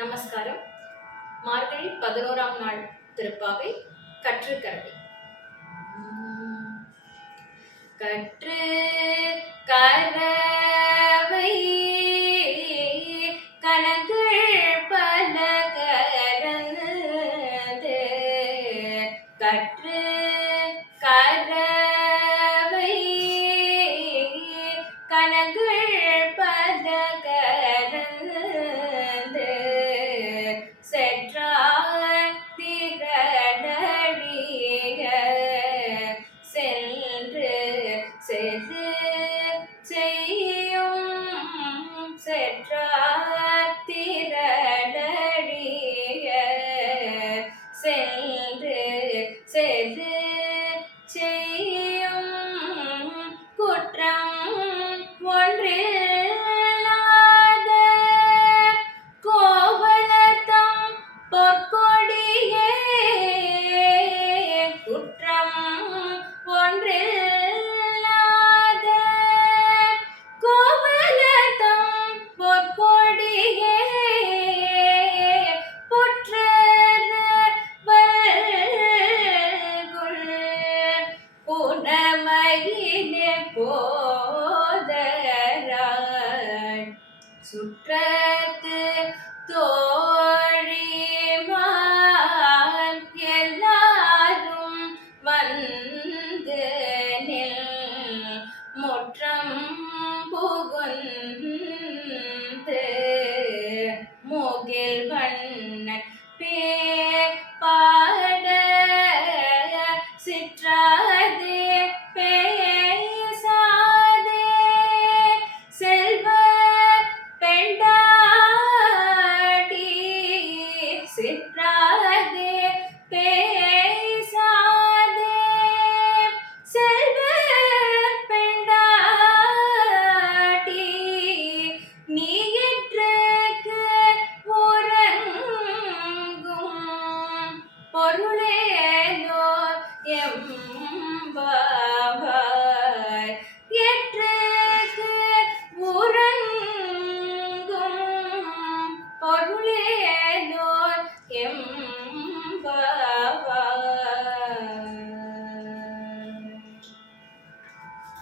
நமஸ்காரம். மார்கழி பதினோராம் நாள் திருப்பாவை கற்றுக்கரவை. கற்று கரவை கணங்கள் பல கரந்து கற்று புனமையிலே சுற்றத்து தோழிமான் எல்லாரும் வந்து நில். முற்றம் புகுந்து முகில் வண்ணன் பே பாட சிற்றா சிற்றாதே பேசாதே. செல்வ பெண்டாட்டி நீ இன்றைக்கு உறங்கும் பொருளேலோ எம்பா